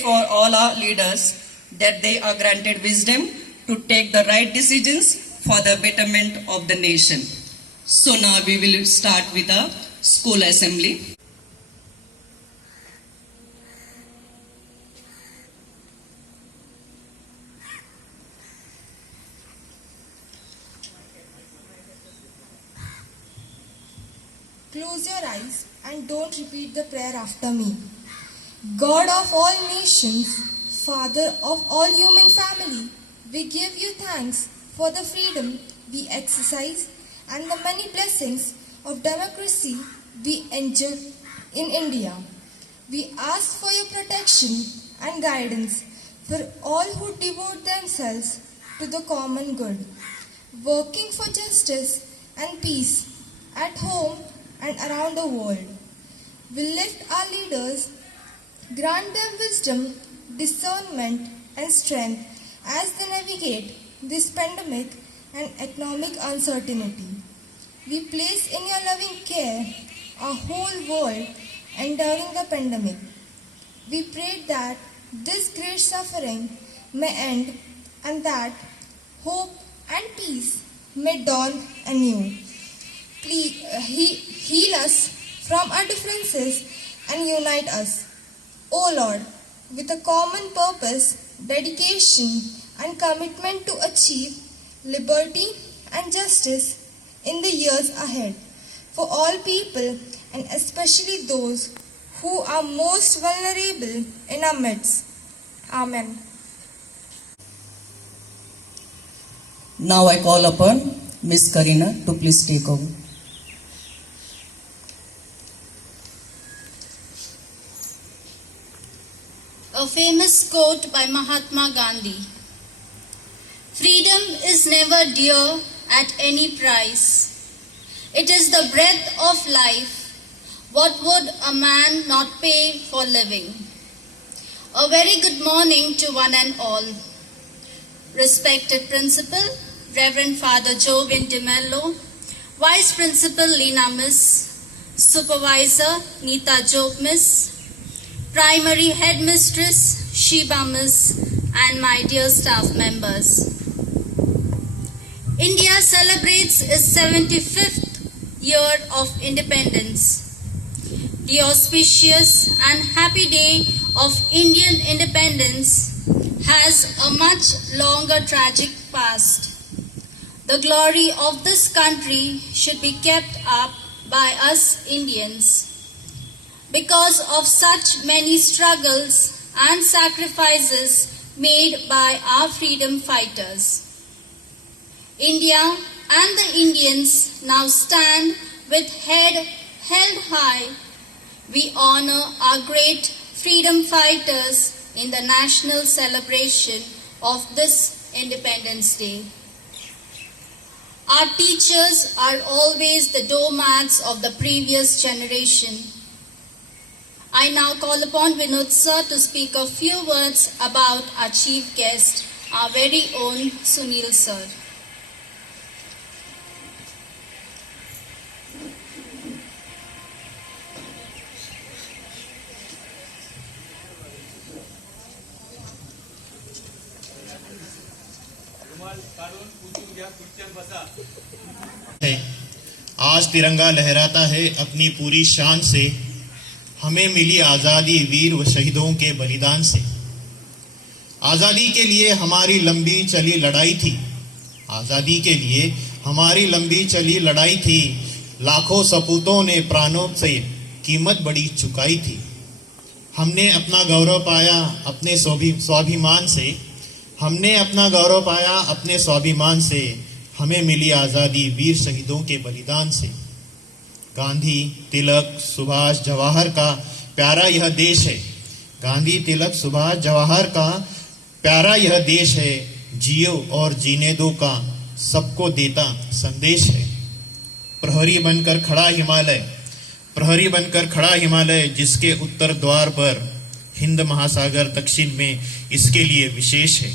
for all our leaders that they are granted wisdom to take the right decisions for the betterment of the nation. So now we will start with the school assembly. Close your eyes and don't repeat the prayer after me. God of all nations, Father of all human family, we give you thanks for the freedom we exercise and the many blessings of democracy we enjoy in India. We ask for your protection and guidance for all who devote themselves to the common good, working for justice and peace at home and around the world. We lift our leaders, grant them wisdom, discernment, and strength as they navigate this pandemic and economic uncertainty. We place in your loving care our whole world enduring the pandemic. We pray that this great suffering may end and that hope and peace may dawn anew. Please heal us from our differences and unite us, O Lord, with a common purpose, dedication, and commitment to achieve liberty and justice in the years ahead for all people and especially those who are most vulnerable in our midst. Amen. Now I call upon Miss Karina to please take over. A famous quote by Mahatma Gandhi: "Freedom is never dear at any price. It is the breath of life. What would a man not pay for living?" A very good morning to one and all. Respected Principal, Reverend Father Jovin DeMello, Vice Principal Lena Miss, Supervisor Neeta Job Miss, Primary Headmistress Sheba Miss, and my dear staff members. India celebrates its 75th year of independence. The auspicious and happy day of Indian independence has a much longer tragic past. The glory of this country should be kept up by us Indians. Because of such many struggles and sacrifices made by our freedom fighters, India and the Indians now stand with head held high. We honor our great freedom fighters in the national celebration of this Independence Day. Our teachers are always the doormats of the previous generation. I now call upon Vinod sir to speak a few words about our chief guest, our very own Sunil sir. आज तिरंगा लहराता है अपनी पूरी शान से। हमें मिली आज़ादी वीर व शहीदों के बलिदान से। आज़ादी के लिए हमारी लंबी चली लड़ाई थी। आज़ादी के लिए हमारी लंबी चली लड़ाई थी। लाखों सपूतों ने प्राणों से कीमत बड़ी चुकाई थी। हमने अपना गौरव पाया अपने स्वाभिमान से। हमने अपना गौरव पाया अपने स्वाभिमान से। हमें मिली आज़ादी वीर शहीदों के बलिदान से। गांधी, तिलक, सुभाष, जवाहर का प्यारा यह देश है। गांधी, तिलक, सुभाष, जवाहर का प्यारा यह देश है। जियो और जीने दो का सबको देता संदेश है। प्रहरी बनकर खड़ा हिमालय, प्रहरी बनकर खड़ा हिमालय, जिसके उत्तर द्वार पर हिंद महासागर दक्षिण में इसके लिए विशेष है।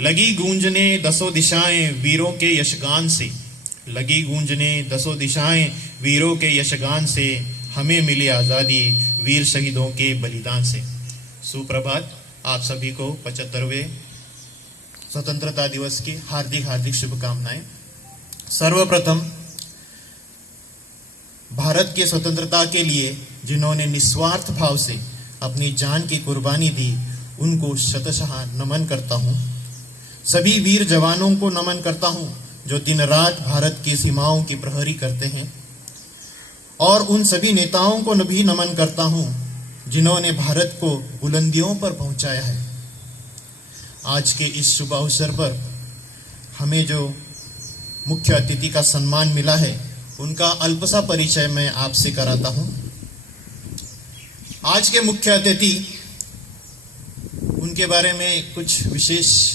लगी गूंजने दसों दिशाएं वीरों के यशगान से। लगी गूंजने दसों दिशाएं वीरों के यशगान से। हमें मिली आज़ादी वीर शहीदों के बलिदान से। सुप्रभात। आप सभी को 75वें स्वतंत्रता दिवस की हार्दिक हार्दिक शुभकामनाएं। सर्वप्रथम भारत के स्वतंत्रता के लिए जिन्होंने निस्वार्थ भाव से अपनी जान की कुर्बानी दी, उनको शतशः नमन करता हूं। सभी वीर जवानों को नमन करता हूं जो दिन रात भारत की सीमाओं की प्रहरी करते हैं, और उन सभी नेताओं को भी नमन करता हूं जिन्होंने भारत को बुलंदियों पर पहुंचाया है। आज के इस शुभ अवसर पर हमें जो मुख्य अतिथि का सम्मान मिला है, उनका अल्प सा परिचय मैं आपसे कराता हूं। आज के मुख्य अतिथि, उनके बारे में कुछ विशेष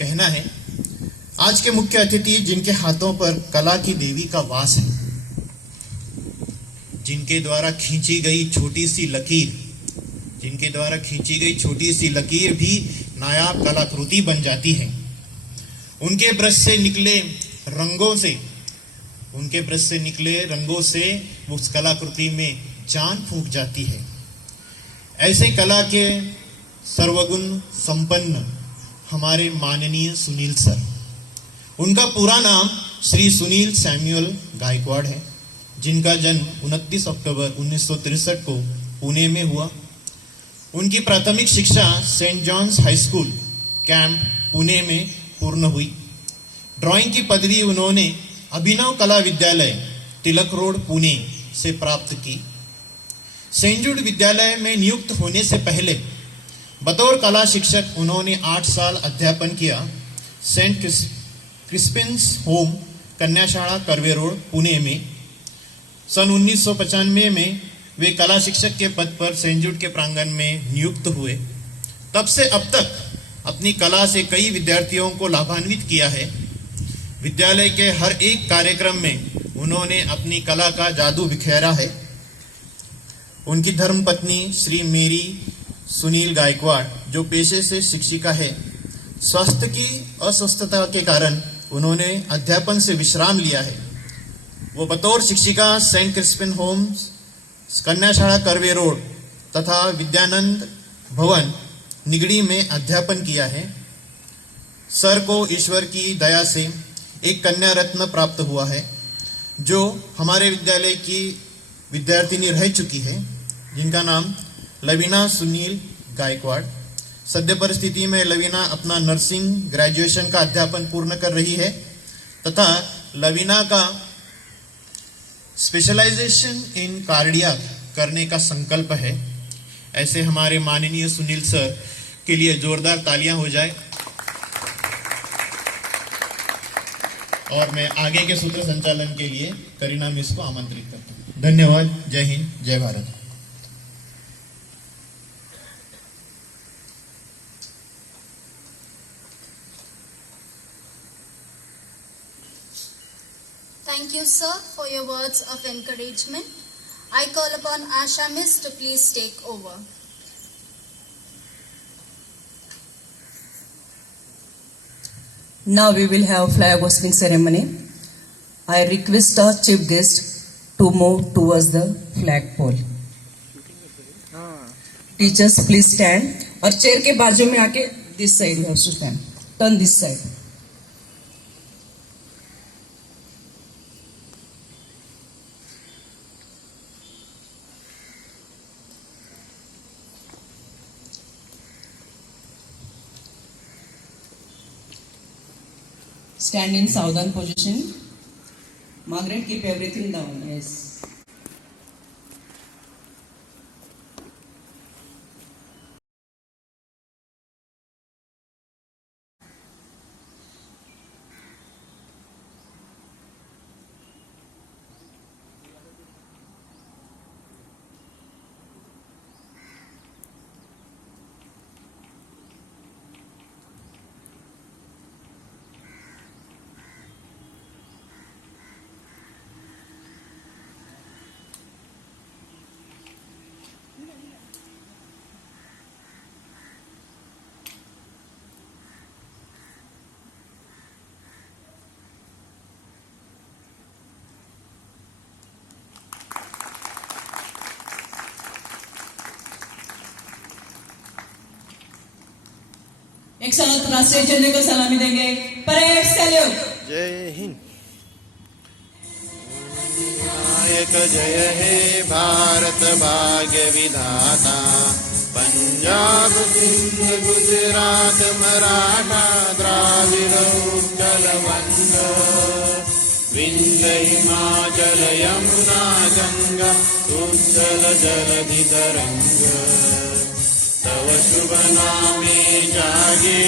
कहना है। आज के मुख्य अतिथि जिनके हाथों पर कला की देवी का वास है, जिनके द्वारा खींची गई छोटी सी लकीर भी नायाब कलाकृति बन जाती है। उनके ब्रश से निकले रंगों से उस कलाकृति में जान फूंक जाती है। ऐसे कला के सर्वगुण संपन्न हमारे माननीय सुनील सर, उनका पूरा नाम श्री सुनील सैमुअल गायकवाड़ है, जिनका जन्म 29 अक्टूबर 1963 को पुणे में हुआ। उनकी प्राथमिक शिक्षा Saint John's high school camp Pune में पूर्ण हुई। ड्राइंग की पदवी उन्होंने अभिनव कला विद्यालय तिलक रोड पुणे से प्राप्त की। सेंट जूड विद्यालय में नियुक्त होने से पहले बतौर कला शिक्षक उन्होंने 8 साल अध्यापन किया सेंट क्रिस्पिन्स होम कन्याशाला कर्वे रोड पुणे में। सन 1995 में वे कला शिक्षक के पद पर सेंट जूड के प्रांगण में नियुक्त हुए। तब से अब तक अपनी कला से कई विद्यार्थियों को लाभान्वित किया है। विद्यालय के हर एक कार्यक्रम में उन्होंने अपनी कला का जादू बिखेरा है। उनकी धर्मपत्नी श्री मेरी सुनील गायकवाड़, जो पेशे से शिक्षिका है, स्वास्थ्य की अस्वस्थता के कारण उन्होंने अध्यापन से विश्राम लिया है। वो बतौर शिक्षिका Saint Crispin Holmes कन्याशाला Karve road तथा विद्यानंद भवन निगड़ी में अध्यापन किया है। सर को ईश्वर की दया से एक कन्या रत्न प्राप्त हुआ है, जो हमारे विद्यालय की विद्यार्थिनी रह चुकी है, जिनका नाम लवीना सुनील गायकवाड़। सद्य परिस्थिति में लवीना अपना नर्सिंग ग्रेजुएशन का अध्यापन पूर्ण कर रही है तथा लवीना का स्पेशलाइजेशन इन कार्डियक करने का संकल्प है। ऐसे हमारे माननीय सुनील सर के लिए जोरदार तालियां हो जाए। और मैं आगे के सूत्र संचालन के लिए करीना मिस को आमंत्रित करता हूं। धन्यवाद। जय हिंद, जय Bharat. Thank you, sir, for your words of encouragement. I call upon Asha Miss to please take over. Now we will have flag hosting ceremony. I request our chief guest to move towards the flagpole. Teachers, please stand. और chair के बाजू में आके this side you have to stand. Turn this side. Stand in southern position. Margaret, keep everything down. Yes. एक साथ राष्ट्रीय झंडे को सलामी देंगे। Parade salute. जय हिंद। नायक जय हे भारत भाग्य विधाता, पंजाब सिंध गुजरात मराठा द्राविड उत्कल वंग, विंध्य हिमाचल यमुना गंगा उज्जल जलधि तरंग, तव शुभ नामे जागे,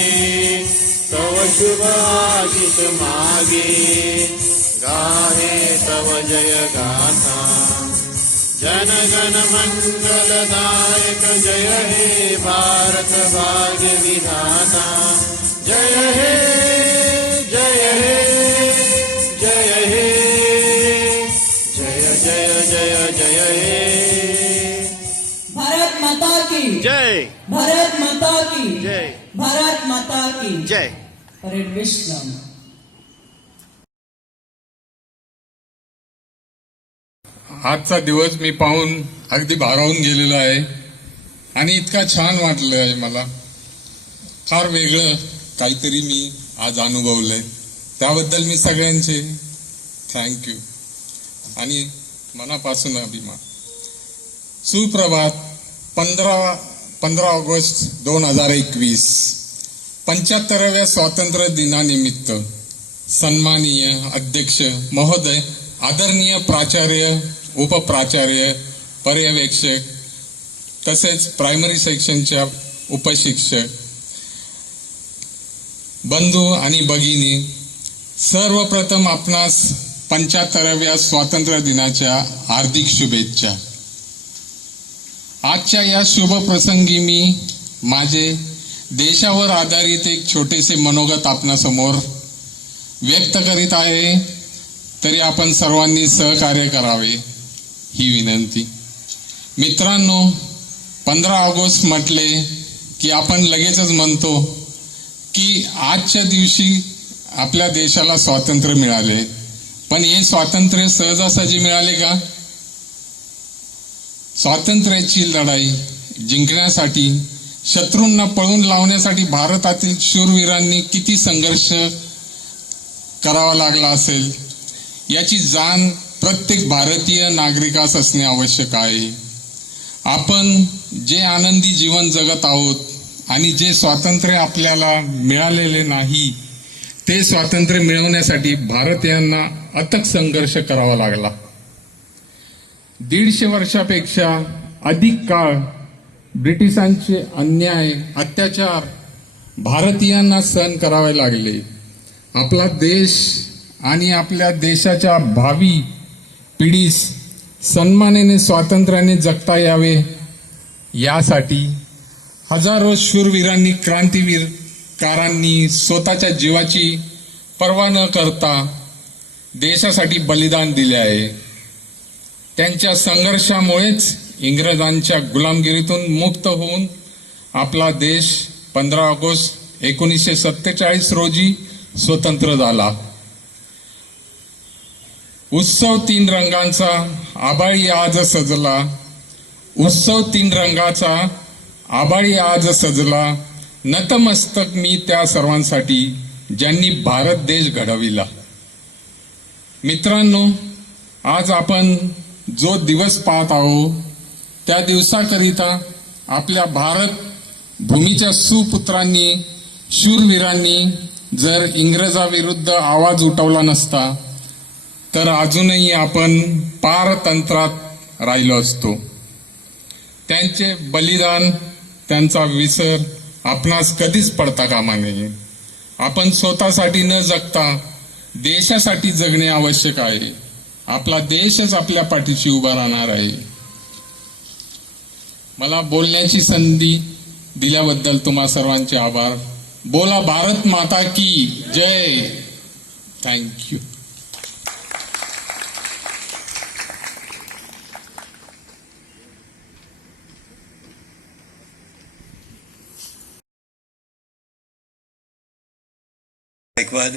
तव शुभ आशिष मागे, गाहे तव जय गाथा, जन गण मंगलदायक जय हे भारत भाग्य विधाता, जय हे जय हे जय हे जय जय जय जय हे। भारत माता की जय। भारत माता की जय। भारत माता की जय। परेड विश्राम। आजचा दिवस मी पाहून अगदी भारावून गेलेलो आहे आणि इतका छान वाटलं आहे मला. फार वेगळं काहीतरी मी आज अनुभवलंय. त्याबद्दल मी सगळ्यांचे थँक्यू आणि मनापासून अभिमान. सुप्रभात. 15 ऑगस्ट 2021 75व्या स्वातंत्र्य दिनानिमित्त सन्माननीय अध्यक्ष महोदय, आदरणीय प्राचार्य, उपप्राचार्य, पर्यवेक्षक तसेच प्रायमरी सेक्शनच्या उपशिक्षक बंधू आणि भगिनी, सर्वप्रथम आपणास 75व्या स्वातंत्र्य दिनाच्या हार्दिक शुभेच्छा. आजच्या या शुभ प्रसंगी मी माझे देशावर आधारित एक छोटेसे मनोगत आपणासमोर व्यक्त करीत आहे. तरी आपण सर्वांनी सहकार्य करावे ही विनंती. मित्रांनो, 15 ऑगस्ट म्हटले की आपण लगेचच म्हणतो की आजच्या दिवशी आपल्या देशाला स्वातंत्र्य मिळाले. पण हे स्वातंत्र्य सहजासहजी मिळाले का? स्वातंत्र्याची लढाई जिंकण्यासाठी, शत्रूंना पळून लावण्यासाठी भारतातील शूरवीरांनी किती संघर्ष करावा लागला असेल याची जाण प्रत्येक भारतीय नागरिकास असणे आवश्यक आहे. आपण जे आनंदी जीवन जगत आहोत आणि जे स्वातंत्र्य आपल्याला मिळालेले नाही, ते स्वातंत्र्य मिळवण्यासाठी भारतीयांना अथक संघर्ष करावा लागला. 150 वर्षापेक्षा अधिक काळ ब्रिटिशांचे अन्याय, अत्याचार भारतीयांना सहन करावे लागले. आपला देश आणि आपल्या देशाच्या भावी पिढीस सन्मानाने स्वातंत्र्याने जगता यावे यासाठी हजारो शूरवीरांनी, क्रांतिवीरकारांनी स्वतःच्या जीवाची पर्वा न करता देशासाठी बलिदान दिले आहे. त्यांच्या संघर्षामुळेच इंग्रजांच्या गुलामगिरीतून मुक्त होऊन आपला देश 15 ऑगस्ट 1947 रोजी स्वतंत्र झाला. उत्सव 3 रंगांचा आभाळी आज सजला, उत्सव 3 रंगाचा आभाळी आज सजला. नतमस्तक मी त्या सर्वांसाठी ज्यांनी भारत देश घडविला. मित्रांनो, आज आपण जो दिवस पाहत आहोत त्या दिवसाकरिता आपल्या भारत भूमीच्या सुपुत्रांनी, शूरवीरांनी जर इंग्रजाविरुद्ध आवाज उठवला नसता तर अजूनही आपण पारतंत्र्यात राहिलो असतो. त्यांचे बलिदान, त्यांचा विसर आपणास कधीच पडता कामा नये. आपण स्वतःसाठी न जगता देशासाठी जगणे आवश्यक आहे. आपला देशच आपल्या पाठीशी उभा राहणार आहे. मला बोलण्याची संधी दिल्याबद्दल तुम्हा सर्वांचे आभार. बोला भारत माता की जय. Thank you. Gaikwad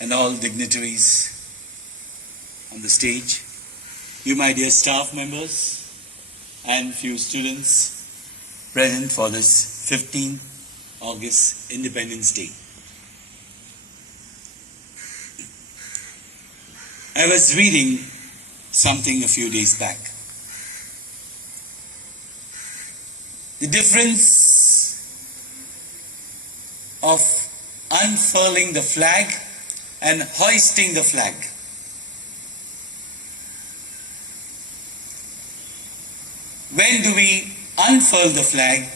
and all dignitaries on the stage, you my dear staff members and few students present for this 15th August Independence Day. I was reading something a few days back. The difference of unfurling the flag and hoisting the flag. When do we unfurl the flag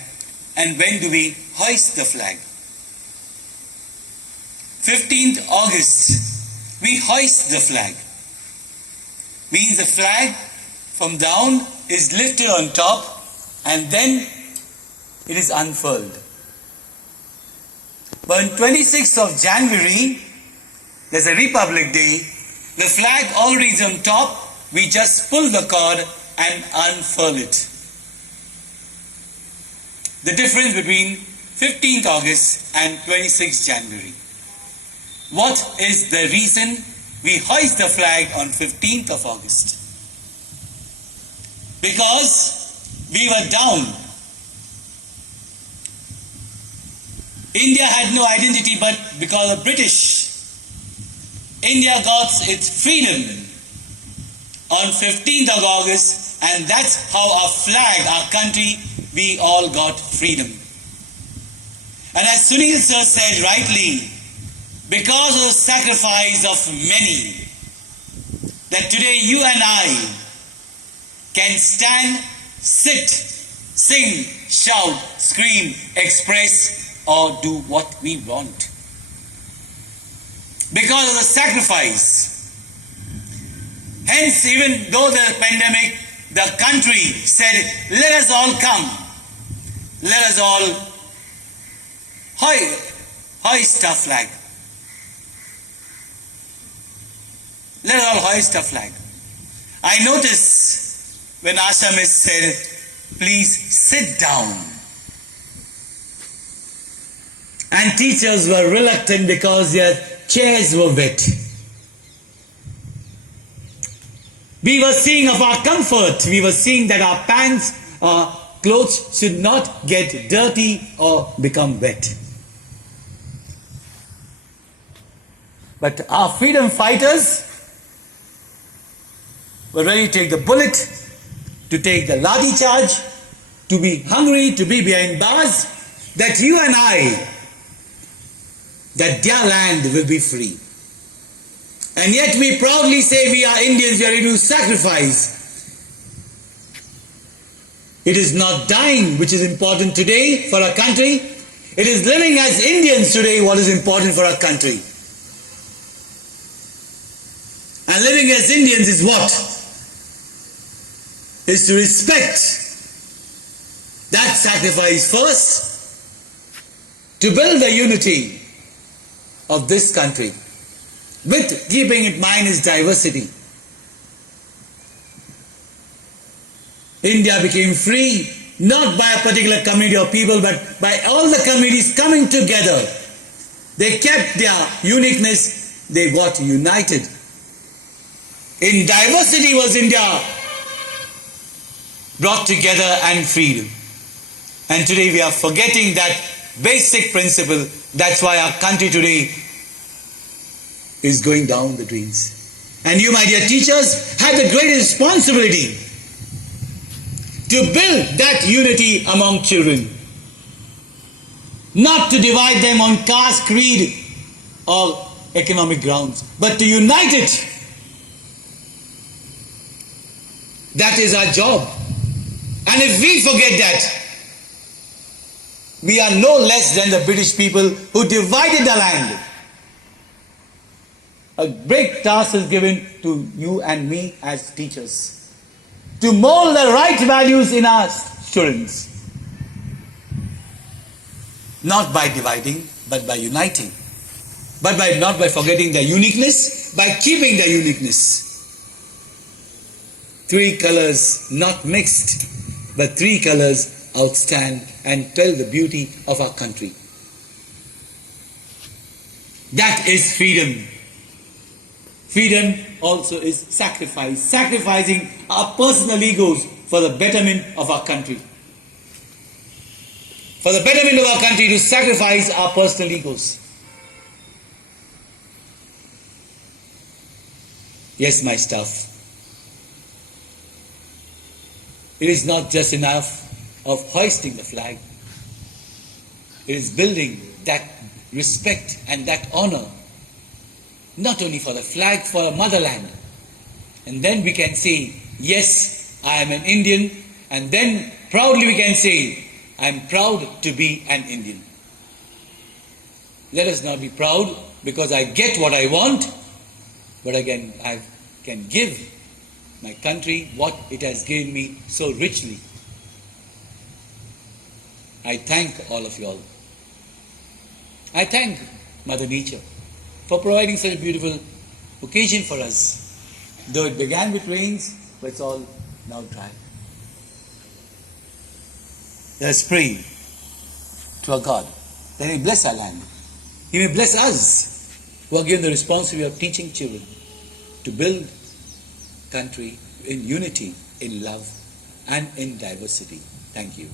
and when do we hoist the flag? 15th August, we hoist the flag. Means the flag from down is lifted on top and then it is unfurled. But on 26th of January, there's a Republic Day, the flag already is on top, we just pull the cord and unfurl it. The difference between 15th August and 26th January. What is the reason we hoist the flag on 15th of August? Because we were down. India had no identity, but because of British, India got its freedom on 15th of August, and that's how our flag, our country, we all got freedom. And as Sunil sir said rightly, because of the sacrifice of many, that today you and I can stand, sit, sing, shout, scream, express, or do what we want. Because of the sacrifice. Hence, even though the pandemic, the country said, let us all come. Let us all hoist our flag. Let us all hoist our flag. I noticed when Asha Miss said, please sit down. And teachers were reluctant because their chairs were wet. We were seeing of our comfort. We were seeing that our pants, our clothes should not get dirty or become wet. But our freedom fighters were ready to take the bullet, to take the lathi charge, to be hungry, to be behind bars, that you and I, that their land will be free. And yet we proudly say we are Indians, we are ready to sacrifice. It is not dying which is important today for our country. It is living as Indians today what is important for our country. And living as Indians is what? Is to respect that sacrifice first, to build the unity of this country, with keeping in mind its diversity. India became free not by a particular community of people, but by all the communities coming together. They kept their uniqueness, they got united. In diversity was India brought together and freedom. And today we are forgetting that basic principle. That's why our country today is going down the drains. And you, my dear teachers, have the great responsibility to build that unity among children. Not to divide them on caste, creed, or economic grounds, but to unite it. That is our job. And if we forget that, we are no less than the British people who divided the land. A great task is given to you and me as teachers, to mold the right values in our students. Not by dividing, but by uniting. But not by forgetting their uniqueness, by keeping their uniqueness. Three colors not mixed, but three colors outstand and tell the beauty of our country. That is freedom. Freedom also is sacrifice, sacrificing our personal egos for the betterment of our country. for the betterment of our country, to sacrifice our personal egos. Yes, my staff, it is not just enough of hoisting the flag. It is building that respect and that honor, not only for the flag, for our motherland. And then we can say, yes, I am an Indian, and then proudly we can say, I am proud to be an Indian. Let us not be proud because I get what I want, but again, I can give my country what it has given me so richly. I thank all of you all. I thank Mother Nature for providing such a beautiful occasion for us. Though it began with rains, but it's all now dry. Let us pray to our God that He may bless our land. He may bless us who are given the responsibility of teaching children to build country in unity, in love, and in diversity. Thank you.